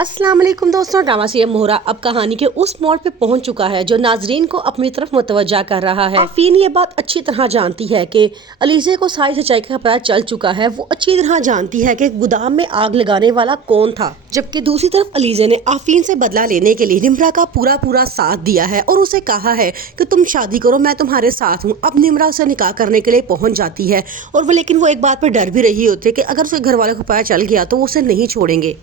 अस्सलाम वालेकुम दोस्तों, ड्रामा सीरियल मोहरा अब कहानी के उस मोड़ पे पहुंच चुका है जो नाजरीन को अपनी तरफ मुतवज्जा कर रहा है। आफरीन ये बात अच्छी तरह जानती है कि अलीज़े को सारी सच्चाई का पता चल चुका है। वो अच्छी तरह जानती है कि गोदाम में आग लगाने वाला कौन था, जबकि दूसरी तरफ अलीज़े ने आफरीन से बदला लेने के लिए निम्रा का पूरा साथ दिया है और उसे कहा है कि तुम शादी करो, मैं तुम्हारे साथ हूँ। अब निम्रा उसे निकाह करने के लिए पहुंच जाती है और लेकिन वो एक बात पर डर भी रही होती है कि अगर उसे घर वालों को पता चल गया तो वो उसे नहीं छोड़ेंगे।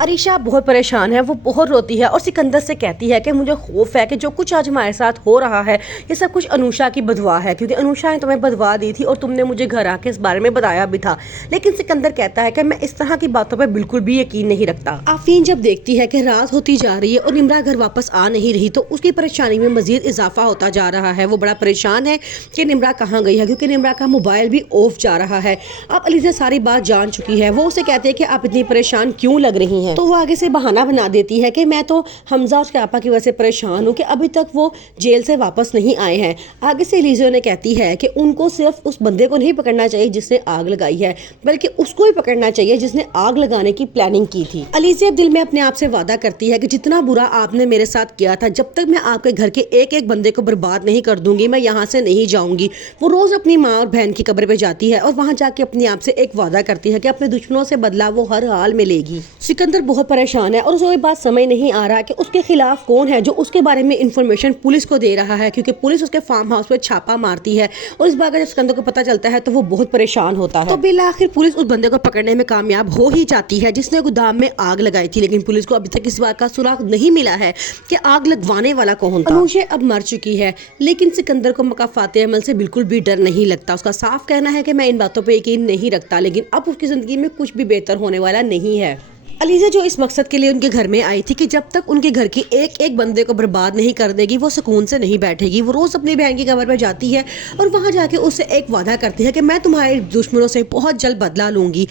अरीशा बहुत परेशान है, वो बहुत रोती है और सिकंदर से कहती है कि मुझे खौफ है कि जो कुछ आज हमारे साथ हो रहा है ये सब कुछ अनुषा की बदवा है, क्योंकि अनुषा ने तुम्हें बदवा दी थी और तुमने मुझे घर आके इस बारे में बताया भी था। लेकिन सिकंदर कहता है कि मैं इस तरह की बातों पर बिल्कुल भी यकीन नहीं रखता। आफरीन जब देखती है कि रात होती जा रही है और निम्रा घर वापस आ नहीं रही तो उसकी परेशानी में मजीद इजाफा होता जा रहा है। वो बड़ा परेशान है कि निम्रा कहाँ गई है, क्योंकि निम्रा का मोबाइल भी ऑफ जा रहा है। अब अलीज़ा सारी बात जान चुकी है। वो उसे कहते हैं कि आप इतनी परेशान क्यों लग रही हैं, तो वो आगे से बहाना बना देती है कि मैं तो हमजा और उसके आपा की वजह से परेशान हूँ कि अभी तक वो जेल से वापस नहीं आए हैं। आगे से अलीज़ा ने कहती है कि उनको सिर्फ उस बंदे को नहीं पकड़ना चाहिए जिसने आग लगाई है, बल्कि उसको ही पकड़ना चाहिए जिसने आग लगाने की प्लानिंग की थी। अलीज़ा अब दिल में अपने आप से वादा करती है कि जितना बुरा आपने मेरे साथ किया था, जब तक मैं आपके घर के एक एक बंदे को बर्बाद नहीं कर दूंगी मैं यहाँ से नहीं जाऊंगी। वो रोज अपनी माँ और बहन की कब्र पे जाती है और वहाँ जाके अपने आप से एक वादा करती है कि अपने दुश्मनों से बदला वो हर हाल में लेगी। सिकंदर बहुत परेशान है और उसे बात समझ नहीं आ रहा कि उसके खिलाफ कौन है जो उसके बारे में इंफॉर्मेशन पुलिस को दे रहा है, क्योंकि पुलिस उसके फार्म हाउस पे छापा मारती है और इस बात का जब सिकंदर को पता चलता है तो वो बहुत परेशान होता है। तो बिलाखिर पुलिस उस बंदे को पकड़ने में कामयाब हो ही जाती है जिसने गोदाम में आग लगाई थी। लेकिन पुलिस को अभी तक इस बात का सुराग नहीं मिला है कि आग लगवाने वाला कौन था। अनुषा अब मर चुकी है, लेकिन सिकंदर को मकाफाते अमल से बिल्कुल भी डर नहीं लगता। उसका साफ कहना है कि मैं इन बातों पर यकीन नहीं रखता, लेकिन अब उसकी जिंदगी में कुछ भी बेहतर होने वाला नहीं है। अलीज़ा जो इस मकसद के लिए उनके घर में आई थी कि जब तक उनके घर की एक एक बंदे को बर्बाद नहीं कर देगी वो सुकून से नहीं बैठेगी। वो रोज़ अपनी बहन की कब्र पर जाती है और वहाँ जाके उससे एक वादा करती है कि मैं तुम्हारे दुश्मनों से बहुत जल्द बदला लूँगी।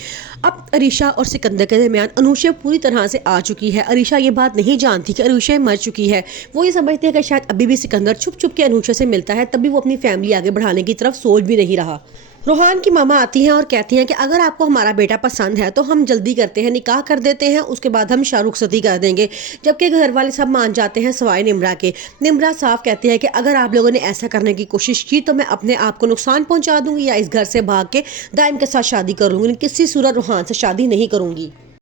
अब अरीशा और सिकंदर के दरमियान अनुषा पूरी तरह से आ चुकी है। अरीशा ये बात नहीं जानती कि अनुषा मर चुकी है। वो ये समझती है कि शायद अभी भी सिकंदर छुप छुप के अनुषा से मिलता है, तभी वो अपनी फैमिली आगे बढ़ाने की तरफ सोच भी नहीं रहा। रोहान की मामा आती हैं और कहती हैं कि अगर आपको हमारा बेटा पसंद है तो हम जल्दी करते हैं, निकाह कर देते हैं, उसके बाद हम शाहरुखसती कर देंगे। जबकि घर वाले सब मान जाते हैं सिवाय निम्रा के। निम्रा साफ कहती है कि अगर आप लोगों ने ऐसा करने की कोशिश की तो मैं अपने आप को नुकसान पहुंचा दूंगी या इस घर से भाग के दाइम के साथ शादी कर लूंगी, किसी सूरत रोहान से शादी नहीं करूंगी।